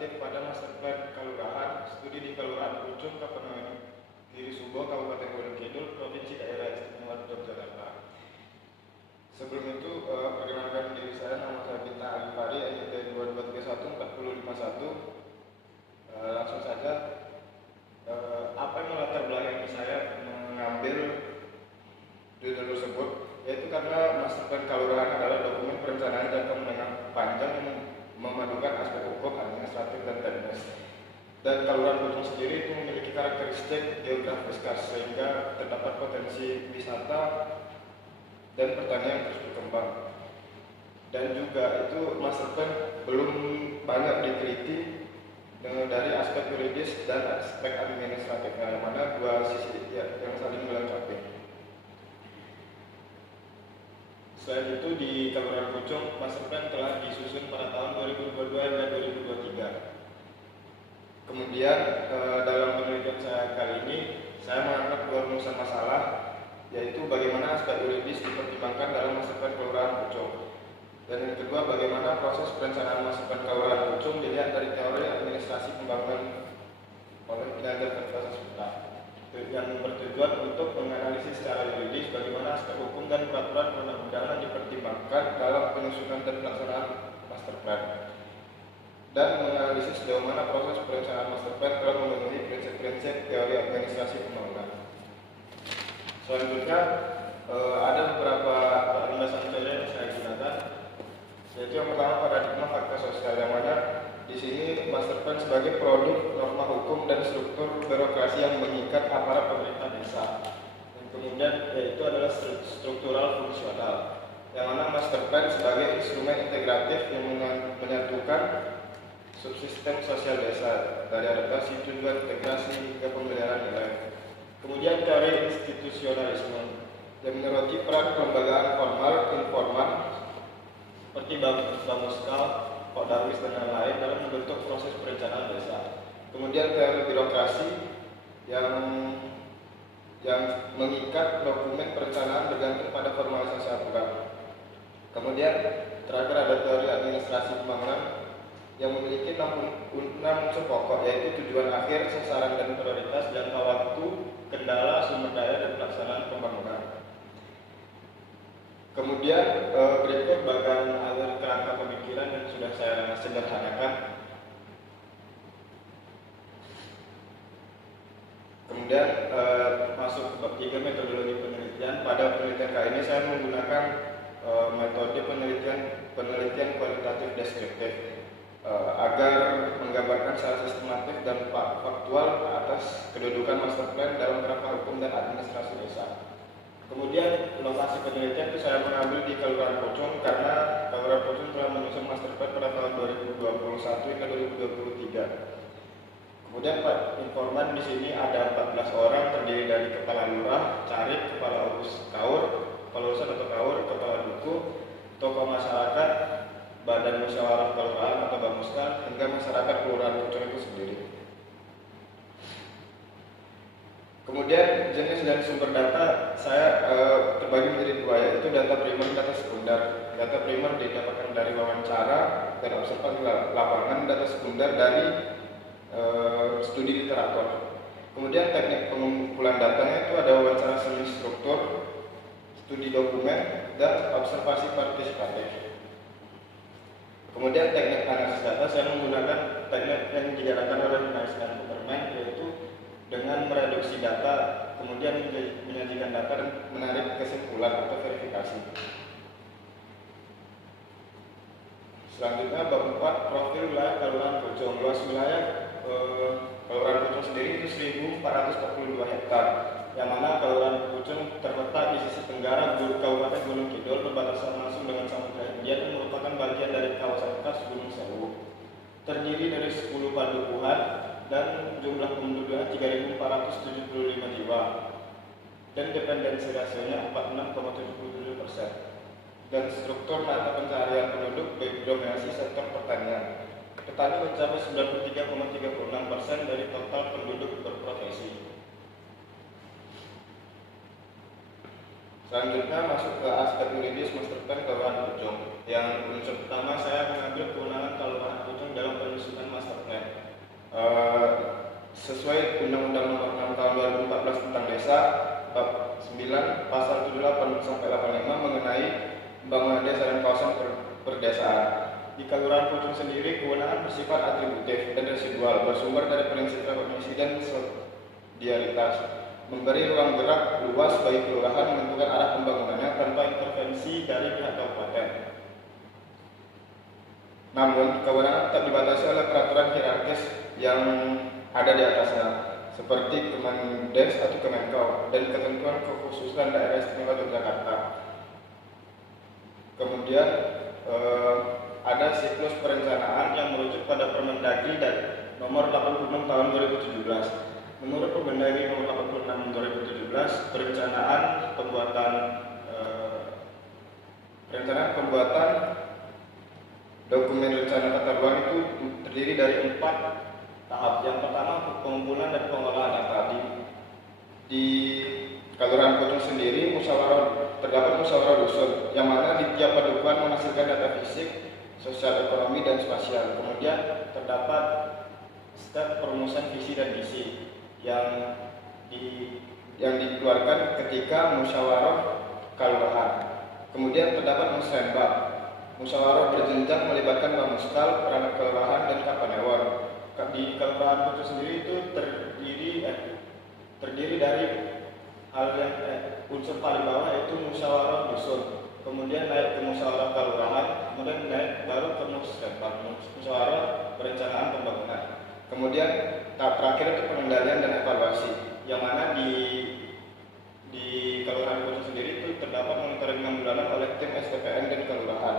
administratif pada Master Plan Kelurahan Studi di Kelurahan Pucung, Kapanewon Giri Subo, Kabupaten Gunung Kidul, Provinsi Daerah Istimewa Yogyakarta. Sebelum itu, perkenalkan diri saya, nama saya Bintang Ali Fari, NIP 22314051. Langsung saja, apa yang melatar belakangi saya mengambil judul tersebut, yaitu karena Master Plan Kelurahan adalah dokumen perencanaan jangka menengah panjang yang memadukan aspek hukum, administratif, dan teknis. Dan Kelurahan Pucung sendiri itu memiliki karakteristik geografis khas sehingga terdapat potensi wisata dan pertanian terus berkembang. Dan juga itu Master Plan belum banyak diteliti dari aspek yuridis dan aspek administratifnya, yang mana dua sisi yang saling melengkapi. Selain itu, di Kelurahan Pucung, Master Plan telah disusun pada tahun 2022 hingga 2023. Kemudian dalam penelitian saya kali ini, saya mengangkat dua rumusan masalah, yaitu bagaimana aspek yuridis dipertimbangkan dalam Master Plan Kelurahan Pucung. Dan yang kedua, bagaimana proses perencanaan Master Plan Kelurahan Pucung dilihat dari teori administrasi pembangunan oleh Kinerja Universitas Unpad, yang bertujuan untuk menganalisis secara yuridis bagaimana aspek hukum dan peraturan perundang-undangan dipertimbangkan dalam penyusunan dan pelaksanaan Master Plan, dan menganalisis sejauh mana proses perencanaan Master Plan telah memenuhi prinsip-prinsip teori administrasi pembangunan. Selanjutnya, ada beberapa landasan teori yang saya gunakan, yaitu yang pertama paradigma fakta sosial, yang mana di sini Master Plan sebagai produk norma hukum dan struktur birokrasi yang mengikat aparat pemerintah desa. Dan kemudian yaitu adalah struktural fungsional, yang mana Master Plan sebagai instrumen integratif yang menyatukan subsistem sosial desa dari adaptasi, tujuan, integrasi, hingga pemeliharaan nilai. Kemudian teori institusionalisme yang menyoroti peran kelembagaan formal, informal seperti Bamuskal, Pak Darwis, dan lain-lain dalam membentuk proses perencanaan desa. Kemudian teori birokrasi yang mengikat dokumen perencanaan bergantung pada formalisasi aturan. Kemudian terakhir ada teori administrasi pembangunan yang memiliki 6 unsur pokok, yaitu tujuan akhir, sasaran dan prioritas, jangka waktu, kendala, sumber daya, dan pelaksanaan pembangunan. Kemudian berikut bagian alur kerangka pemikiran yang sudah saya sederhanakan. Kemudian masuk ke bab 3, metodologi penelitian. Pada penelitian kali ini saya menggunakan metode penelitian kualitatif deskriptif agar menggambarkan secara sistematik dan faktual atas kedudukan Master Plan dalam kerangka hukum dan administrasi desa. Kemudian lokasi penelitian itu saya mengambil di Kelurahan Pucung karena Kelurahan Pucung telah menyusun Master Plan pada tahun 2021 hingga 2023. Kemudian Pak informan di sini ada 14 orang terdiri dari kepala lurah, carik, kepala urus kaur, kepala urusan atau kaur, kepala duku, tokoh masyarakat, badan musyawarah kelurahan atau Bamuskal, hingga masyarakat Kelurahan Pucung itu sendiri. Kemudian jenis dan sumber data saya terbagi menjadi dua, yaitu data primer dan data sekunder. Data primer didapatkan dari wawancara dan observasi lapangan, data sekunder dari studi literatur. Kemudian teknik pengumpulan datanya itu ada wawancara semi struktur, studi dokumen, dan observasi partisipatif. Kemudian teknik analisis data saya menggunakan teknik yang dijalankan oleh Nice dan Cooperman, yaitu dengan mereduksi data, kemudian menyajikan data dan menarik kesimpulan atau verifikasi. Selanjutnya bab 4, profil wilayah Kelurahan Pucung. Luas wilayah Kelurahan Pucung sendiri itu 1.442 hektar, yang mana Kelurahan Pucung terletak di sisi tenggara Kabupaten Gunung Kidul, berbatasan langsung dengan Samudra Hindia, dan merupakan bagian dari kawasan khas Gunung Sewu. Terdiri dari 10 padukuhan dan jumlah penduduknya 3.475 jiwa, dan dependensi rasionya 46,77%. Dan struktur mata pencaharian penduduk berdominasi sektor pertanian. Petani mencapai 93,36% dari total penduduk berprofesi. Selanjutnya masuk ke aspek yuridis Master Plan Kelurahan Pucung. Yang unsur pertama saya mengambil kewenangan Kelurahan Pucung dalam penyusunan master plan. Sesuai Undang-Undang Nomor 6 Tahun 2014 tentang Desa, bab 9 pasal 78 sampai 85 mengenai pembangunan desa dan kawasan perdesaan. Di Kelurahan Pucung sendiri, kewenangan bersifat atributif dan residual, bersumber dari prinsip rekognisi dan subsidiaritas, memberi ruang gerak luas bagi kelurahan menentukan arah pembangunannya tanpa intervensi dari pihak kabupaten. Namun, kewenangan tetap dibatasi oleh peraturan hierarkis yang ada di atasnya, seperti Kemendes atau Kemenkeu dan ketentuan kekhususan daerah istimewa Yogyakarta. Kemudian ada siklus perencanaan yang merujuk pada Permendagri dan nomor 86 tahun 2017. Menurut Permendagri nomor 86 2017, perencanaan pembuatan dokumen rencana tata ruang itu terdiri dari 4 tahap. Yang pertama, pengumpulan dan pengolahan data. Di Kelurahan Pucung sendiri terdapat musyawarah dusun, yang mana di tiap padukuhan menghasilkan data fisik, sosial, ekonomi, dan spasial. Kemudian terdapat step perumusan visi dan misi yang dikeluarkan ketika musyawarah kelurahan. Kemudian terdapat musrenbang, musyawarah berjenjang melibatkan Bamuskal, perangkat kelurahan, dan Kapanewon. Di Kelurahan Pucung sendiri itu terdiri dari unsur paling bawah yaitu musyawarah dusun, kemudian naik ke musyawarah kelurahan, kemudian naik baru ke musyawarah perencanaan pembangunan. Kemudian tahap terakhir itu pengendalian dan evaluasi, yang mana di Kelurahan Pucung sendiri itu terdapat monitoring 6 bulanan oleh tim STPN dan kelurahan.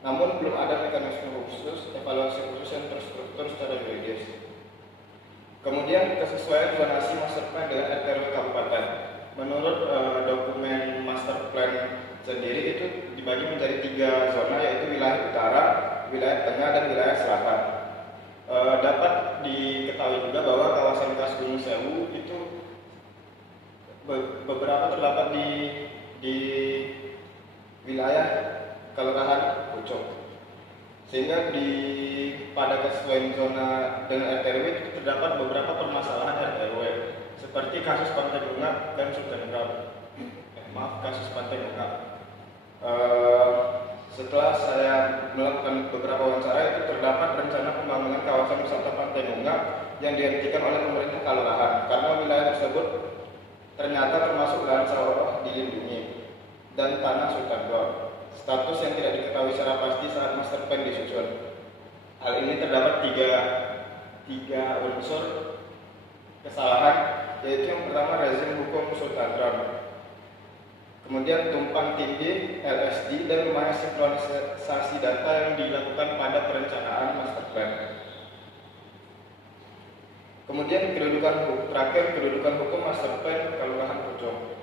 Namun belum ada mekanisme khusus, evaluasi khusus yang terstruktur secara yuridis. Kemudian kesesuaian zonasi master plan dengan RT kabupaten. Menurut dokumen master plan sendiri itu dibagi menjadi 3 zona, yaitu wilayah utara, wilayah tengah, dan wilayah selatan. Dapat diketahui juga bahwa kawasan khas Gunung Sewu itu beberapa terdapat di wilayah Kelurahan Pucung, sehingga pada kesesuaian zona dengan RTRW itu terdapat beberapa permasalahan RTRW, seperti kasus Pantai Bunga dan Sultan kasus Pantai Bunga. Setelah saya melakukan beberapa wawancara, itu terdapat rencana pembangunan kawasan wisata Pantai Bunga yang dihentikan oleh pemerintah kelurahan karena wilayah tersebut ternyata termasuk lahan sawah dilindungi dan tanah Sultan Gol, status yang tidak diketahui secara pasti saat master plan disusun. Hal ini terdapat tiga unsur kesalahan, yaitu yang pertama rezim hukum Sultan, kemudian tumpang tindih LSD, dan lemahnya sinkronisasi data yang dilakukan pada perencanaan master plan. Kemudian kedudukan hukum master plan Kelurahan Pucung.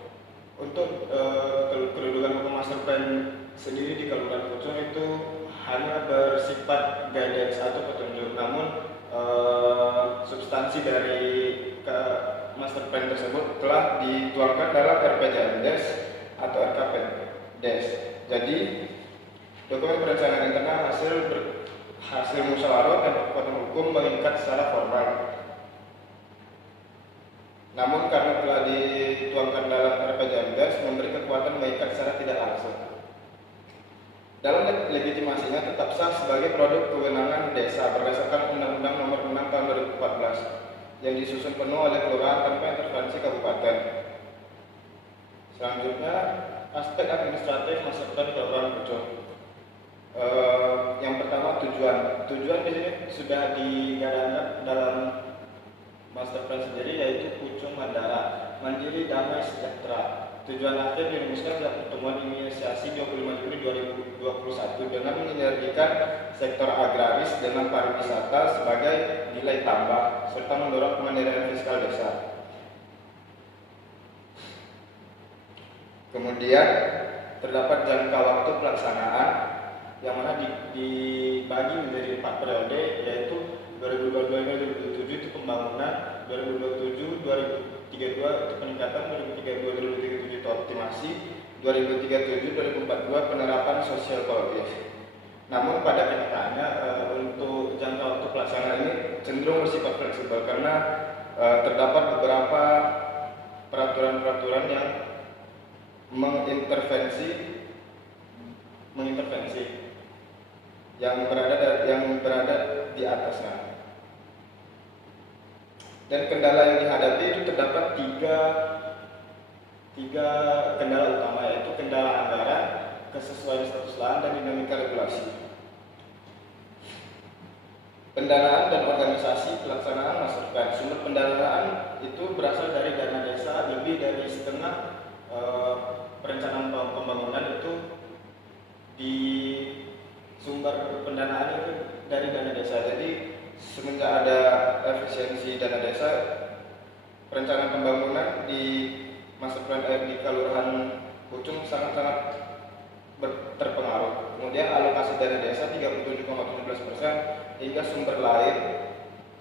Untuk kedudukan hukum master plan sendiri di Kelurahan Pucung itu hanya bersifat guidance atau petunjuk, namun substansi dari master plan tersebut telah dituangkan dalam RPJMDes atau RKPDes. Jadi dokumen perencanaan internal hasil musyawarah dan kekuatan hukum mengikat secara formal. Namun karena telah dituangkan dalam RPJMDes, memberi kekuatan mengikat secara tidak langsung. Dalam legitimasinya tetap sah sebagai produk kewenangan desa berdasarkan Undang-Undang Nomor 6 Tahun 2014 yang disusun penuh oleh kelurahan tanpa intervensi kabupaten. Selanjutnya, aspek administratif master plan Kelurahan Pucung. Yang pertama, tujuan di sini sudah digadangkan dalam master plan sendiri, yaitu Pucung Mandara, mandiri, damai, sejahtera. Tujuan akhir dirumuskan dalam pertemuan inisiasi 25 Juli 2021 dengan mensinergikan sektor agraris dengan pariwisata sebagai nilai tambah serta mendorong kemandirian fiskal desa. Kemudian terdapat jangka waktu pelaksanaan yang mana dibagi menjadi 4 periode, yaitu 2022-2027 itu pembangunan, 2027-2032 itu peningkatan, 2032-2037 itu optimasi, 2037-2042 penerapan sosial kolektif. Namun pada kenyataannya untuk jangka waktu pelaksanaan ini cenderung bersifat fleksibel karena terdapat beberapa peraturan-peraturan yang mengintervensi yang berada di atasnya. Dan kendala yang dihadapi itu terdapat tiga kendala utama, yaitu kendala anggaran, kesesuaian status lahan, dan dinamika regulasi. Pendanaan dan organisasi pelaksanaan master plan. Sumber pendanaan itu berasal dari dana desa. Lebih dari setengah perencanaan pembangunan itu di sumber pendanaan itu dari dana desa. Jadi semenjak ada efisiensi dana desa, perencanaan pembangunan di master plan di Kelurahan Pucung sangat-sangat terpengaruh. Kemudian alokasi dana desa 37,17% hingga sumber lain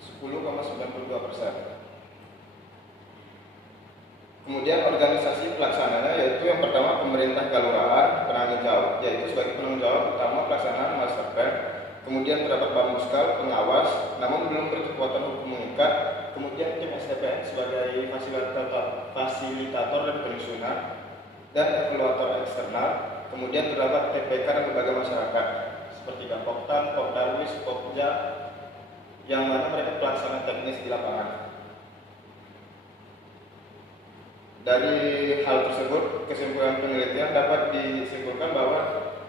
10,92%. Kemudian organisasi pelaksananya, yaitu yang pertama pemerintah kelurahan penanggung jawab, yaitu sebagai penanggung jawab utama pelaksanaan master plan. Kemudian terdapat Bamuskal pengawas, namun belum berkekuatan hukum mengikat. Kemudian tim SDPN sebagai fasilitator dan penyusunan dan evaluator eksternal. Kemudian terdapat TPK dan lembaga masyarakat seperti Gapoktan, Popdarwis, Popja, yang mana mereka pelaksana teknis di lapangan. Dari hal tersebut, kesimpulan penelitian dapat disimpulkan bahwa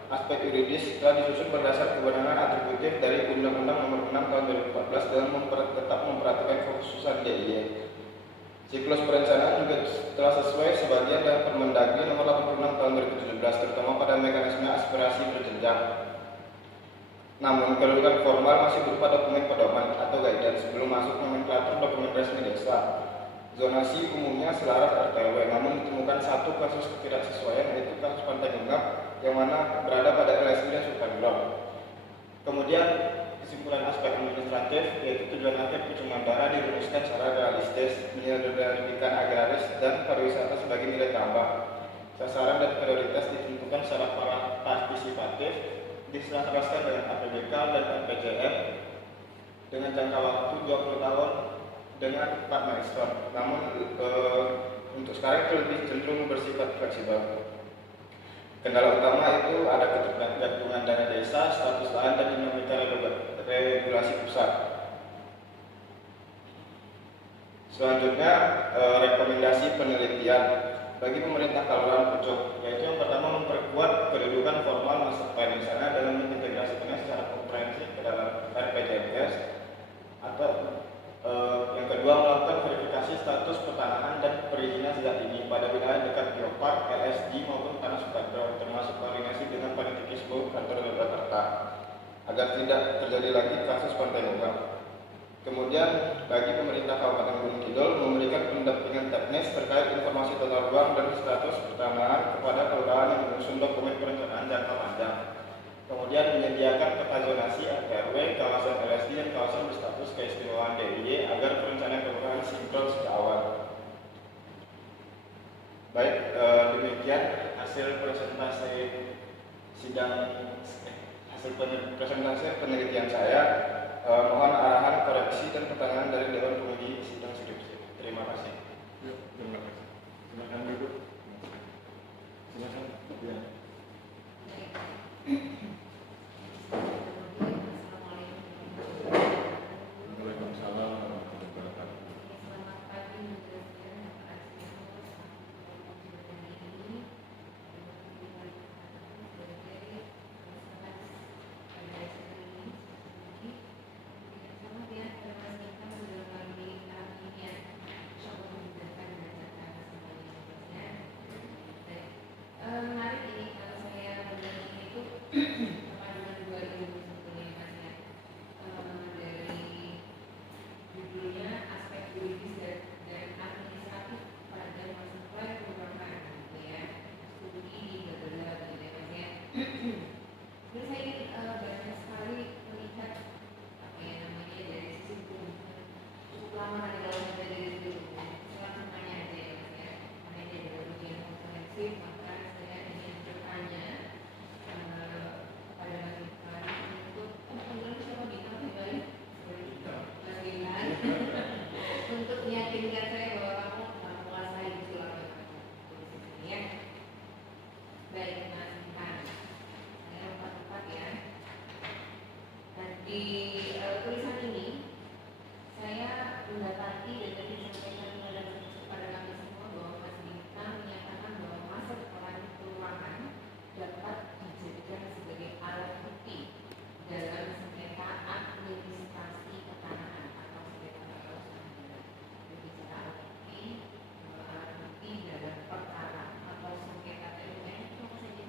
aspek yuridis telah disusun berdasar kewenangan atributif dari Undang-Undang Nomor 6 Tahun 2014 dalam tetap memperhatikan kekhususan DIY. Siklus perencanaan juga telah sesuai sebagian dengan Permendagri Nomor 86 Tahun 2017, terutama pada mekanisme aspirasi berjenjang. Namun, kedudukan formal masih berupa dokumen pedoman atau guidance sebelum masuk nomenklatur dokumen resmi desa. Zonasi umumnya selaras RTW, namun ditemukan satu kasus ketidaksesuaian, yaitu kasus Pantai Genggam yang mana berada pada LSI dan Sultan Group. Kemudian kesimpulan aspek administratif, yaitu tujuan akhir Pucung Mandara dirumuskan secara realistis, menyederhanakan agraris dan pariwisata sebagai nilai tambah. Sasaran dan prioritas ditentukan secara partisipatif, diselaraskan dengan APBK dan RPJM dengan jangka waktu 20 tahun dengan 4 milestone. Namun untuk sekarang itu lebih cenderung bersifat fleksibel. Kendala utama itu ada ketergantungan dana desa, status lahan, dan dinamika regulasi pusat. Selanjutnya rekomendasi penelitian bagi pemerintah Kelurahan Pucung, yaitu yang pertama memperkuat kedudukan formal master plan, misalnya dalam mengintegrasikannya secara komprehensif ke dalam RPJMS, atau yang kedua melakukan verifikasi status pertanahan dan perizinan sejak dini pada wilayah dekat Geopark, LSD maupun tanah Sukadro, termasuk koordinasi dengan Panitia Kisbu Kantor Jakarta agar tidak terjadi lagi kasus Pantai Genggam. Kemudian bagi pemerintah Kabupaten Gunung Kidul memberikan pendampingan teknis terkait informasi tata ruang dan status pertanahan kepada kelurahan yang menyusun dokumen perencanaan jangka panjang. Kemudian menyediakan peta zonasi RW, kawasan LSD, dan kawasan berstatus keistimewaan DIY agar perencanaan kelurahan sinkron sejak awal. Baik, demikian hasil presentasi penelitian saya. Mohon arahan, koreksi, dan pertanyaan dari Dewan Penguji Sidang Skripsi. Terima kasih. Terima kasih. Silakan duduk. Silakan. Ya. Waalaikumsalam warahmatullahi wabarakatuh. Selamat pagi, maka saya ingin bertanya pada Mas Iqbal tulisan ini saya mendapati dan tadi disampaikan kepada kami semua bahwa Mas Bintang menyatakan bahwa masa perulangan dapat dijadikan sebagai alat bukti dalam sengketa administrasi pertanahan atau sengketa kekosongan negara. Jadi secara alat bukti dalam perkara atau sengketa TUN itu apa saja?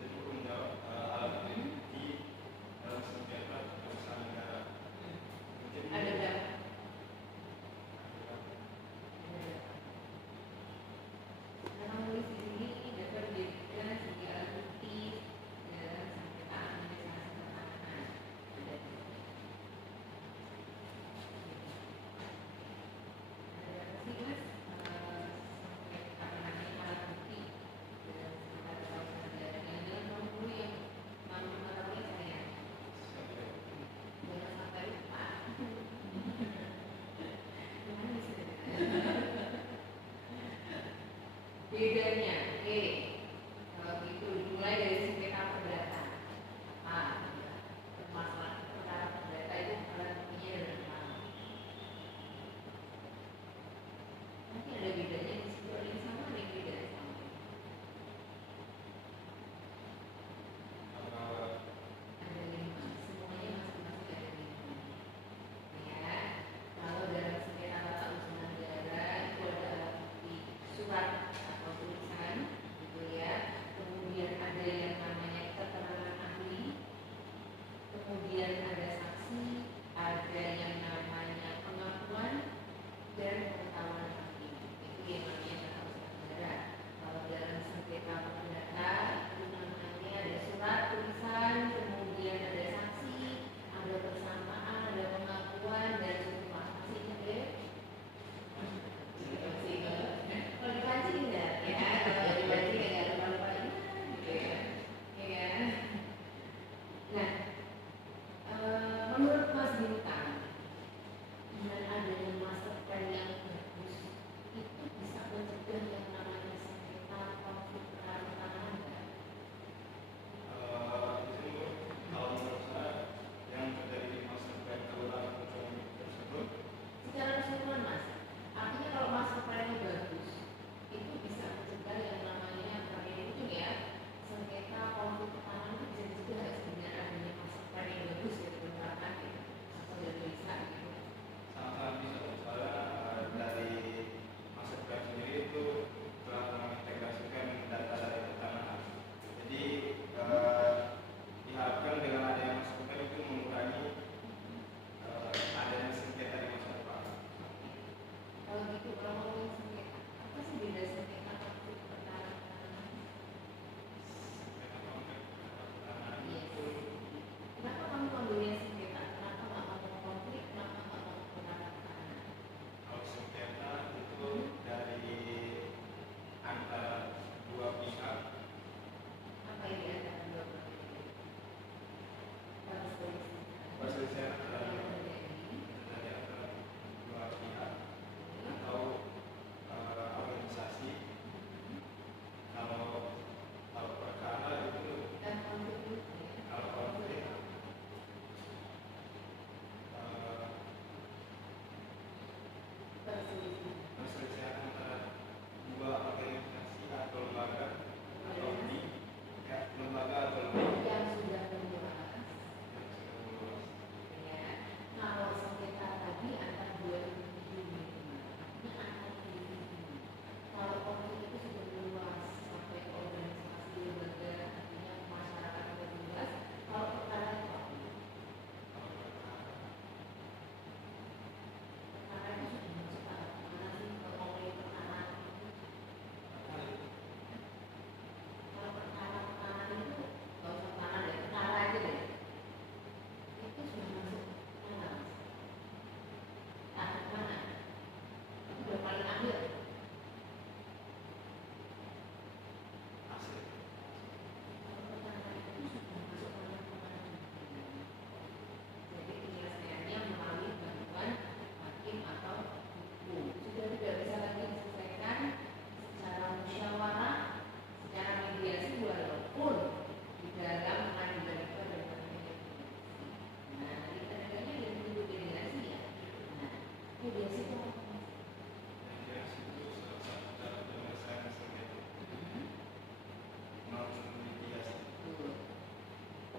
Jadi hukum jawab alat bukti dalam sengketa kekosongan negara. Ada berapa? Karena nulis di sini dapat dijadikan sebagai alat bukti dalam sengketa administrasi pertanahan. Ada berapa sih Mas? Sengketa namanya alat bukti dalam sengketa kekosongan negara. Jangan-jangan kamu dulu yang mengetahui saya. Jangan sampai lupa. Bedanya, oke, kalau gitu dimulai dari sengketa perdata. Permasalahan perkara perdata itu alat buktinya dari mana? Nanti ada bedanya di situ, ada yang sama, ada yang beda sama. Ada 5, semuanya masing-masing ada 5. Ya, kalau dalam sengketa tata usaha negara itu ada alat bukti surat atau tulisan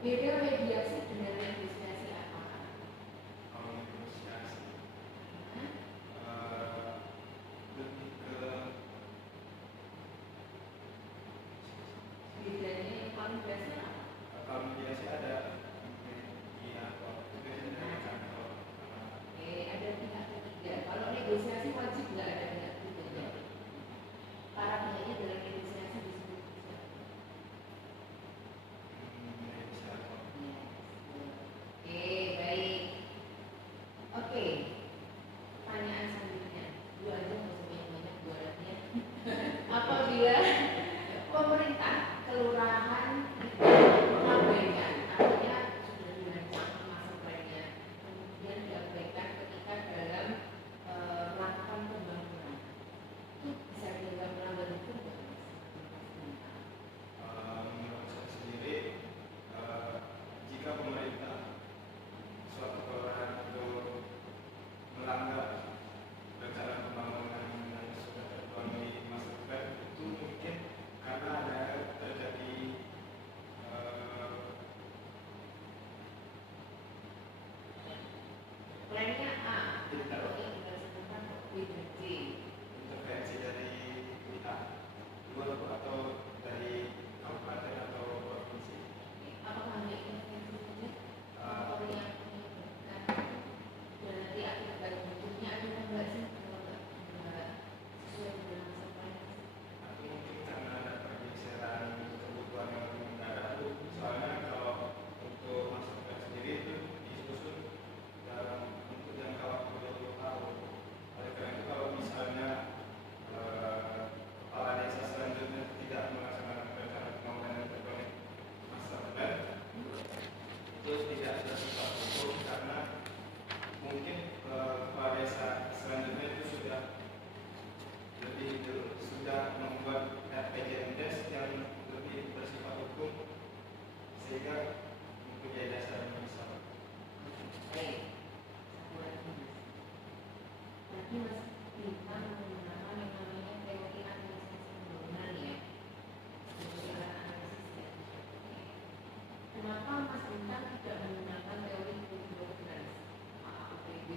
Beda mediasi dengan negosiasi apa? Kalau negosiasi lebih ke Bedanya yang paling biasa apa? kalau mediasi ada pihak biasanya dari kantor. Ada pihak ketiga. Kalau negosiasi wajib nggak ada pihak ketiganya? Para pihaknya dalam negosiasi disebut siapa? Negosiator. Baik. Oke. Pertanyaan selanjutnya. Dua aja nggak usah banyak-banyak bualannya. Apabila pemerintah kelurahan itu mengabaikan, artinya sudah dirancang masa plannya, kemudian diabaikan ketika dalam melakukan pembangunan, itu bisa dianggap melanggar hukum nggak, Mas? Menurut saya sendiri, jika pemerintah suatu kelurahan itu melanggar rencana pembangunan yang sudah tertuang di master plan, itu mungkin karena ada terjadi Plannya A, kalau yang kita sebutkan B dan C. intervensi dari pihak luar atau dari kabupaten atau provinsi. Apakah hanya intervensi saja? Atau yang menyebutkan dan nanti akibat bentuknya ada nggak sih kalau nggak sesuai dengan masa plan? Atau mungkin karena ada pergeseran kebutuhan yang lebih mendadak. Soalnya kalau untuk master plan sendiri itu disusun dalam untuk jangka waktu 20 tahun. Oleh karena itu kalau misalnya kepala desa selanjutnya tidak melaksanakan rencana pembangunan yang terkait master plan, itu tidak ada sifat hukum karena mungkin kepala desa selanjutnya itu sudah membuat RPJMDes yang lebih bersifat hukum sehingga mempunyai dasar yang besar. Baik, satu lagi Mas. Tadi Mas Bintang menggunakan yang namanya teori administrasi pembangunan ya, secara analisis ya. Kenapa Mas Bintang tidak menggunakan teori good governance, APB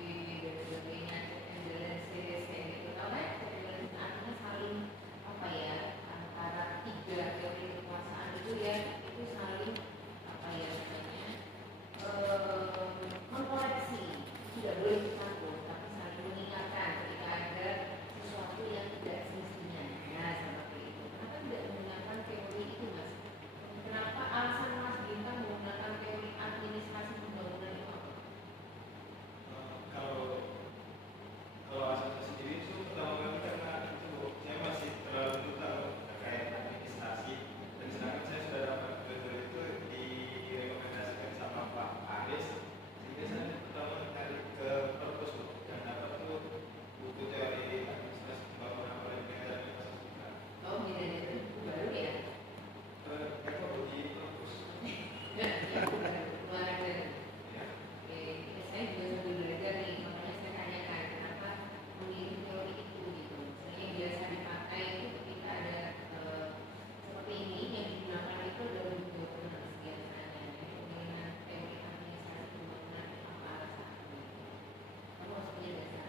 dan sebagainya, check and balances kayak gitu? Karena check and balances artinya saling apa ya, antara tiga teori kekuasaan itu ya, itu saling apa ya namanya, mengkoreksi, tidak boleh dicampur, tapi saling mengingatkan ketika ada sesuatu yang tidak semestinya. Nah, seperti itu. Kenapa tidak menggunakan teori itu, Mas? Kenapa alasan Mas Bintang menggunakan teori administrasi pembangunan itu apa? Kalau asal saya sendiri itu pertama kali karena itu saya masih terlalu buta terkait administrasi dan sedangkan saya sudah dapat tutor itu direkomendasikan sama Pak Aris sehingga saya pertama kali ke perpus yang dapat tuh buku teori administrasi pembangunan oleh Medan Universitas. Oh, beda-beda itu baru ya? Itu di perpus. Ya, luar ada. Ya. Saya juga sambil belajar nih, makanya saya tanyakan kenapa memilih teori itu gitu. Misalnya yang biasa dipakai itu ketika ada seperti ini yang digunakan itu adalah good governance biasanya. Jadi dengan teori administrasi pembangunan apa alasannya? Kamu harus punya dasar.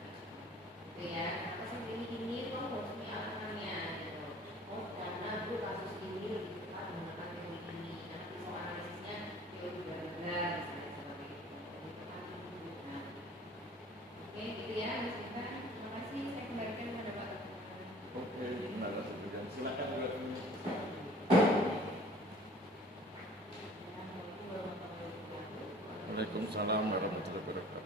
Gitu ya. Kenapa saya pilih ini? Kamu harus punya alasannya. Gitu. Oh, karena bro kasus ini lebih tepat menggunakan teori ini. Karena pisau analisisnya teori benar-benar misalnya seperti itu. Jadi tepat itu. Nah, oke, gitu ya, Mas Bintang. Terima kasih. Saya kembalikan kepada Pak. Oke, terima kasih. Dan silakan juga. Waalaikumsalam warahmatullahi wabarakatuh.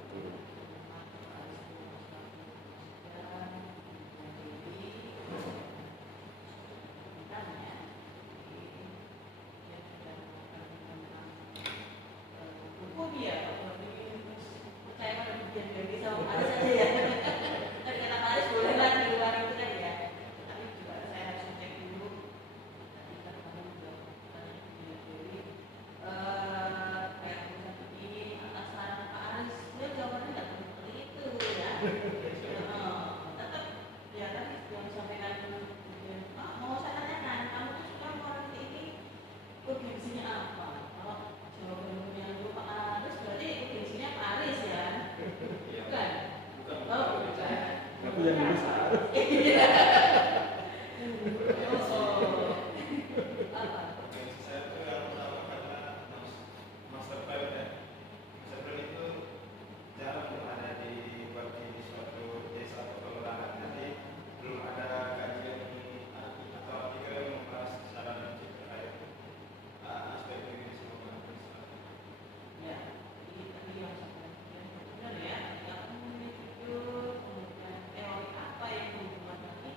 Hukum ya, percaya pada bikin sama Aris aja ya. Tapi kata Aris boleh lah di luar itu kan ya. Tapi juga saya harus cek dulu. Tadi kan kamu juga tanya di teori. Kayak misalnya begini atas saran Pak Aris, dia lulus harus. Iya. Oh. Apa? Saya itu yang pertama karena master plan ya. Master plan itu jarang ada di suatu desa atau kelurahan. Jadi belum ada kajian atau artikel yang membahas secara rinci terkait aspek ini semua. Ya, ini tadi yang saya benar ya. Yang itu kemudian teori apa yang berhubungan nanti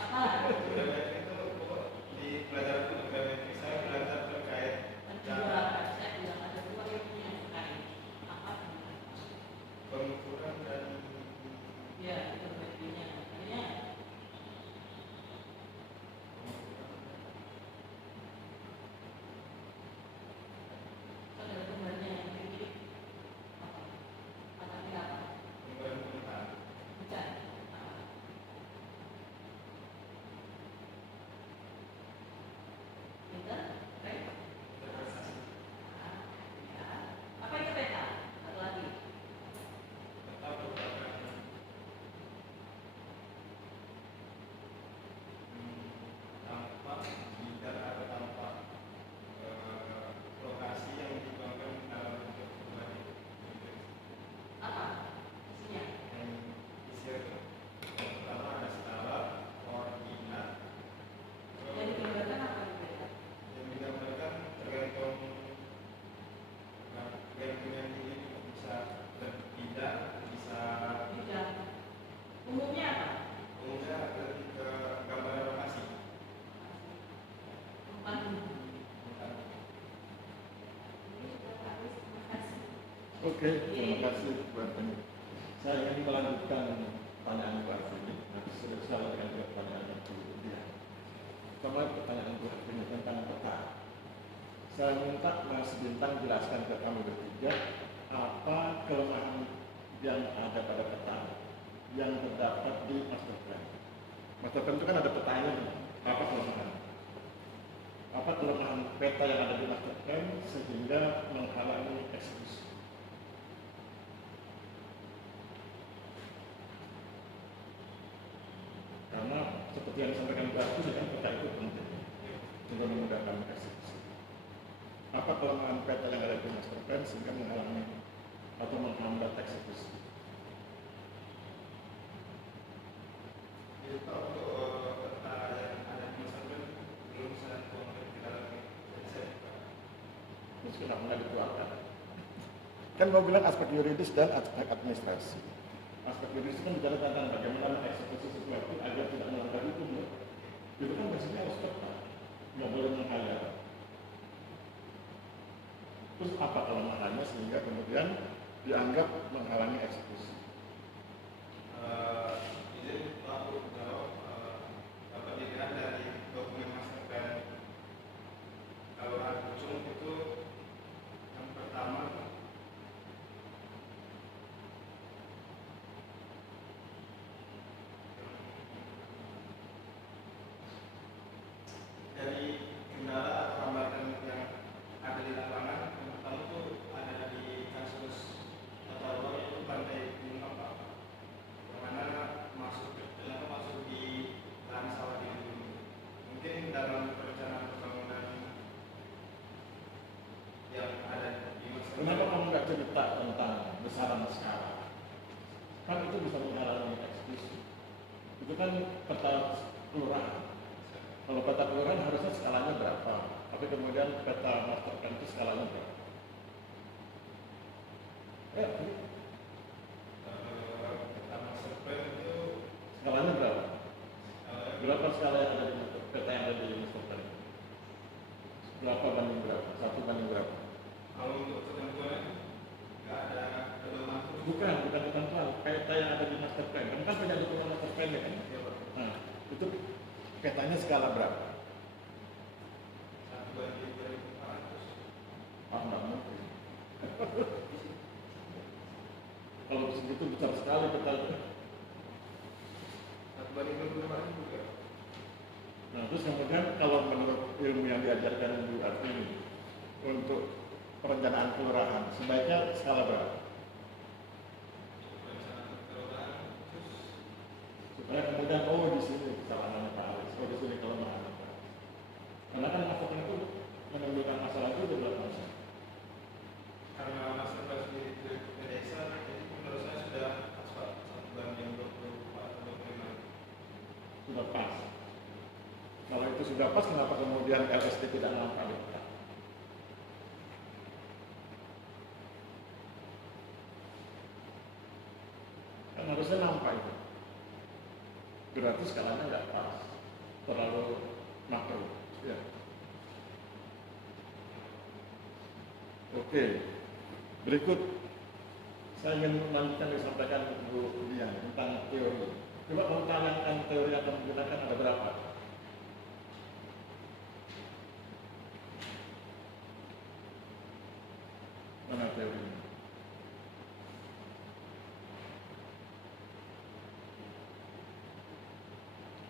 Apa? Fotogrametri itu pokok di pelajaran fotogrametri saya belajar terkait cara Saya bilang ada dua ilmu yang sekali. Apa? pengukuran dan Ya, itu bagiannya. Akhirnya ada gambarnya yang mirip apa? Apa apa? pengukuran permukaan. Bukan. Pinter? Keren? Interpretasi. Ya. Apa itu peta? Satu lagi. Tetap merupakan tanpa bidang atau tanpa lokasi yang dituangkan dalam bentuk fotografi. Apa? Isinya? Yang isinya itu yang pertama ada skala, koordinat, Yang digambarkan apa itu peta? yang digambarkan tergantung yang tinggi bisa berbidang, bisa Bidang. Umumnya apa? umumnya lebih ke gambaran lokasi. Bukan umum. Bukan. Oke, terima kasih buat ini. Saya ingin melanjutkan pertanyaan Bu Arvini. Nanti saya lanjutkan juga pertanyaan yang kedua. Pertama pertanyaan Bu Arvini tentang peta. Saya minta Mas Bintang jelaskan ke kami bertiga apa kelemahan yang ada pada peta yang terdapat di master plan. Master plan itu kan ada petanya, apa kelemahan? Apa kelemahan peta yang ada di master plan sehingga menghalangi eksekusi? Karena seperti yang disampaikan Bu Arvini kan peta itu penting untuk memudahkan eksekusi. Apa kelemahan peta yang ada di master plan sehingga menghalangi atau menghambat eksekusi? Itu untuk peta yang ada di masyarakat belum saya tuangkan ke dalam ini. Jadi saya buka. Terus kita mulai dikeluarkan. Kan mau bilang aspek yuridis dan aspek administrasi. Aspek yuridis kan bicara tentang bagaimana mengeksekusi sesuatu agar tidak melanggar hukum. Loh. Itu kan biasanya harus tepat, nggak boleh menghayal. Terus apa kelemahannya sehingga kemudian dianggap menghalangi eksekusi? Izin Pak Bu jawab dapat dilihat dari dokumen master plan Kelurahan Pucung itu yang pertama dari kendala atau hambatan yang ada di lapangan. Yang pertama itu ada di kasus tata ruang itu Pantai Gunung Apa, yang mana masuk di lahan sawah di Gunung. Mungkin dalam perencanaan pembangunan yang ada di masa Kenapa kamu nggak cerita tentang besaran skala? Kan itu bisa menghalangi eksekusi. Itu kan peta kelurahan. Kalau peta kelurahan harusnya skalanya berapa? Tapi kemudian peta master plan itu skalanya berapa? peta master plan itu Skalanya berapa? Berapa skala yang ada di peta yang ada di master plan? Berapa banding berapa? 1 banding berapa? kalau untuk ketentuannya nggak ada pedoman khusus. Bukan ketentuan. Peta yang ada di master plan. Kamu kan punya dokumen master plan ya kan? Iya, Pak. Nah, itu petanya skala berapa? 1/2400. Ah, nggak mungkin. Kalau segitu besar sekali peta. 1/2400 juga. Nah, terus kemudian kalau menurut ilmu yang diajarkan Bu Arvini untuk perencanaan kelurahan, sebaiknya skala berapa? Perencanaan kelurahan khusus Supaya kemudian, oh di sini kesalahannya Pak Aris, oh di sini kelemahannya Pak Aris. Karena kan maksudnya itu menimbulkan masalah itu adalah masalah. karena master plan sendiri itu ke desa, jadi menurut saya sudah aspal 1/24 atau 25. Sudah pas. Kalau itu sudah pas, kenapa kemudian LSD tidak melangkahi? harusnya nampak itu. Berarti skalanya nggak pas, terlalu makro. Ya. Oke, berikut saya ingin melanjutkan yang disampaikan Bu Dian tentang teori. Coba mau tanyakan teori yang akan menggunakan ada berapa? Mana teorinya?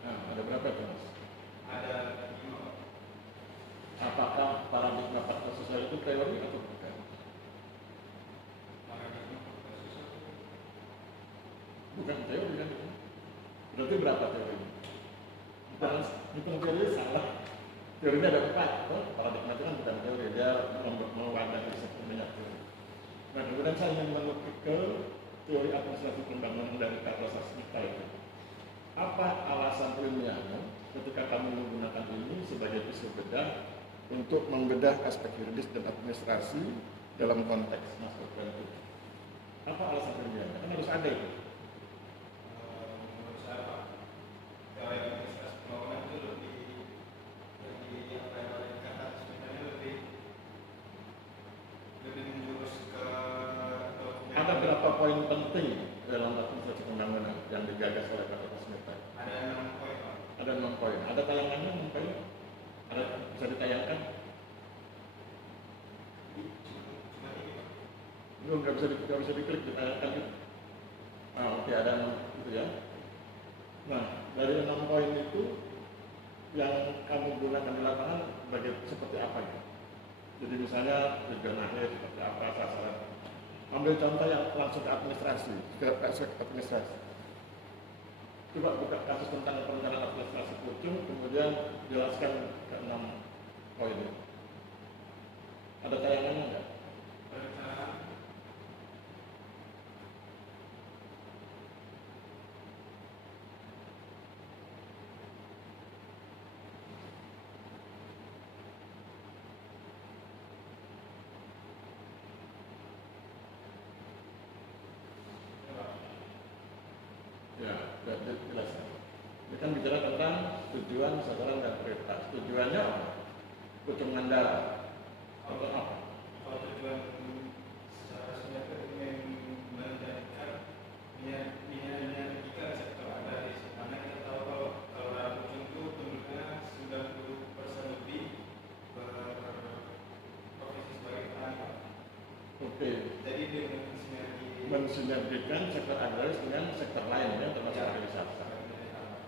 Nah, ada berapa tuh Mas? Ada 5. Apakah paradigma faktor sosial itu teori atau bukan? Paradigma faktor sosial. Bukan teori kan? Berarti berapa teorinya? Bukan, hitung teori salah. Teorinya ada 4, paradigma itu kan bukan teori, dia mewadahi banyak teori. Nah, kemudian saya ingin menukik ke teori administrasi pembangunan dari Carlos Smith itu. Apa alasan ilmiahnya ketika kami menggunakan ini sebagai pisau bedah untuk membedah aspek yuridis dan administrasi dalam konteks master plan itu? Apa alasan ilmiahnya? Kan harus ada itu. Menurut saya Pak, teori administrasi pembangunan itu lebih apa yang paling kata sebenarnya lebih menjurus ke dokumen. Ada berapa poin penting dalam administrasi pembangunan yang digagas oleh Carlos Smith? Ada 6 poin Pak. Ada 6 poin. Ada tayangannya 6 poin? Ada bisa ditayangkan? Cuma ini Pak. Belum, nggak bisa diklik, ditayangkan gitu. Oke, ada 6 itu ya. Nah, dari 6 poin itu yang kamu gunakan di lapangan seperti apa ya? Jadi misalnya tujuan akhir seperti apa, sasaran. Ambil contoh yang langsung ke administrasi, ke aspek administrasi. Coba buka kasus tentang perencanaan administrasi Pucung, kemudian jelaskan ke 6 poin ini. Ada tayangannya nggak? Perencanaan. Ya, jelas. Ini kan bicara tentang tujuan, sasaran, dan prioritas. Tujuannya apa? Pucung Mandala. Atau apa? Kalau tujuan secara sebenarnya ingin menjadikan energetika sektor agraris, karena kita tahu kalau dalam Pucung itu penduduknya 90% lebih berprofesi sebagai petani. Oke. Jadi dengan sinergi Mensinergikan sektor agraris dengan sektor lain ya, termasuk pariwisata.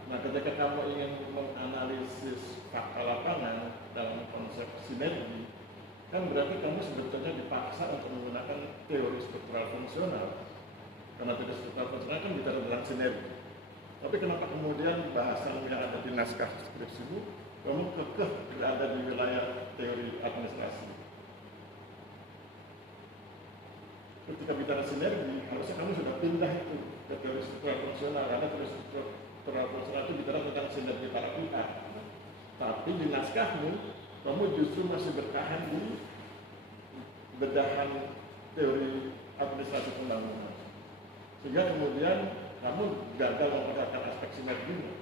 Nah, ketika kamu ingin menganalisis fakta lapangan dalam konsep sinergi, kan berarti kamu sebetulnya dipaksa untuk menggunakan teori struktural fungsional. Karena teori struktural fungsional kan bicara tentang sinergi. Tapi kenapa kemudian bahasan yang ada di naskah skripsimu, kamu kekeh berada di wilayah teori administrasi? Ketika bicara sinergi, harusnya kamu sudah pindah itu ke teori struktural fungsional, karena teori struktural fungsional itu bicara tentang sinergi para pihak. Tapi di naskahmu, kamu justru masih bertahan di bedahan teori administrasi pembangunan. Sehingga kemudian kamu gagal memperhatikan aspek sinerginya.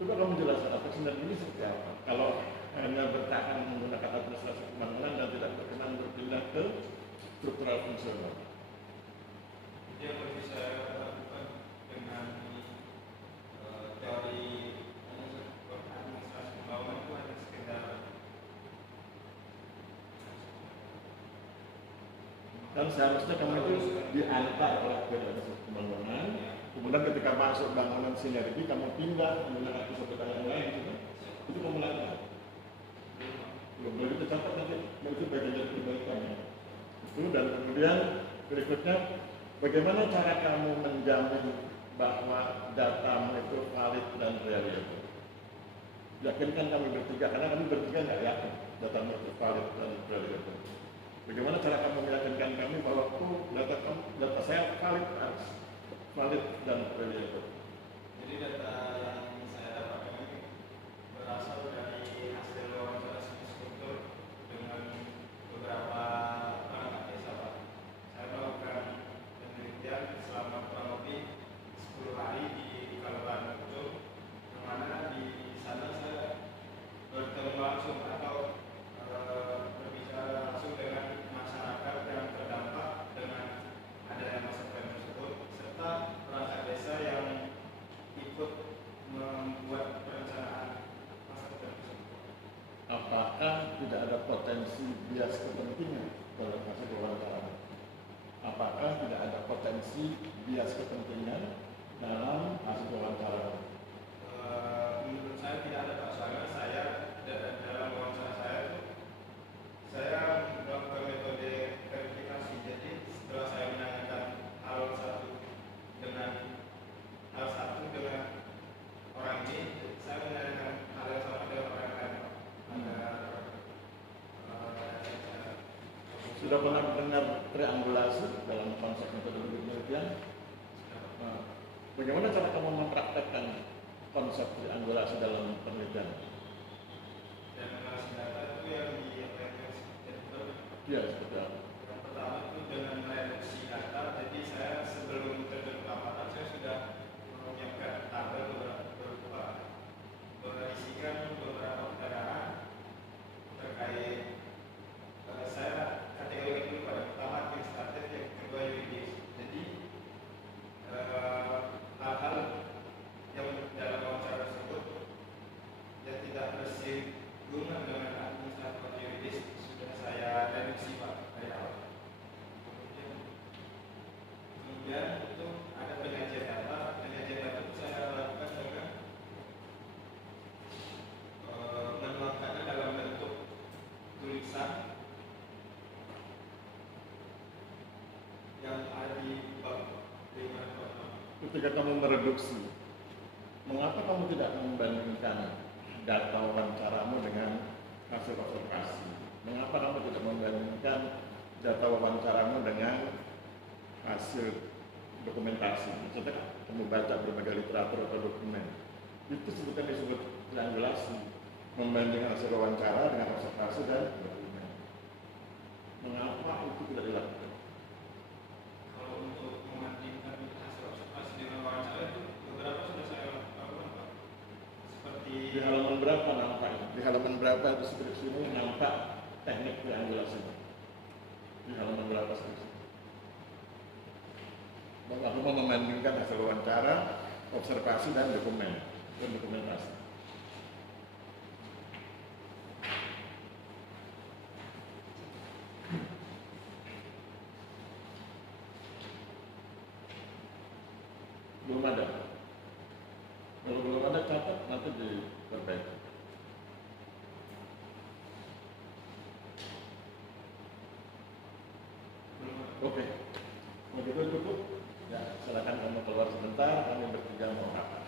Coba kamu jelaskan aspek sinergi ini seperti apa? Kalau hanya bertahan menggunakan administrasi pembangunan dan tidak berkenan berpindah ke struktural fungsional. itu yang lebih saya lakukan dengan teori administrasi pembangunan itu hanya sekedar Dan seharusnya kamu itu diantar oleh administrasi pembangunan. Kemudian ketika masuk bangunan sinergi, kamu pindah menggunakan sebutan yang lain, gitu. Itu kamu lakukan. Belum itu catat nanti, itu bagian dari perbaikannya. Itu dan kemudian berikutnya, bagaimana cara kamu menjamin bahwa datamu itu valid dan reliable? Yakinkan kami bertiga, karena kami bertiga nggak yakin datamu itu valid dan reliable. Bagaimana cara kamu meyakinkan kami bahwa data saya valid dan reliable? jadi data yang saya dapatkan ini berasal dari hasil wawancara struktur dengan beberapa perangkat desa Pak. Saya melakukan penelitian ada potensi bias kepentingan dalam hasil wawancara? Apakah tidak ada potensi bias kepentingan dalam hasil wawancara? Menurut saya tidak ada, Pak. Soalnya saya dalam wawancara saya itu saya melakukan metode verifikasi. Jadi setelah saya menanyakan hal satu dengan orang ini, saya menanyakan hal yang sama dengan orang lain, Pak. Sudah pernah mendengar triangulasi dalam konsep metodologi penelitian? Nah, bagaimana cara kamu mempraktekkan konsep triangulasi dalam penelitian? Dan analisa data itu yang Ya, seperti apa? yang pertama itu dengan reduksi data. Jadi saya sebelum terjun ke lapangan saya sudah menyiapkan tabel berupa berisikan beberapa kendaraan terkait saya kategori dulu pada pertama administratif, yang kedua yuridis. Jadi hal-hal yang dalam wawancara tersebut yang tidak bersinggungan dengan administratif atau yuridis sudah saya reduksi, Pak, dari awal. Kemudian itu ada penyajian data. Penyajian data itu saya lakukan dengan menuangkannya dalam bentuk tulisan yang ada di bab 5. Ketika kamu mereduksi, mengapa kamu tidak membandingkan data wawancaramu dengan hasil observasi? Mengapa kamu tidak membandingkan data wawancaramu dengan hasil dokumentasi? Maksudnya kamu baca berbagai literatur atau dokumen, itu sebetulnya disebut triangulasi, membandingkan hasil wawancara dengan observasi dan dokumen. Mengapa itu tidak dilakukan? Kalau untuk membandingkan hasil observasi dengan wawancara itu beberapa sudah saya lakukan, Pak. Seperti Di halaman berapa nampaknya? Di halaman berapa deskripsi ini nampak teknik triangulasi? Di halaman berapa deskripsi? Bahwa aku mau membandingkan hasil wawancara, observasi dan dokumen dan dokumentasi. Belum ada. Kalau belum ada catat nanti diperbaiki. Oke, begitu cukup. Ya, silakan kamu keluar sebentar. Kami bertiga mau rapat.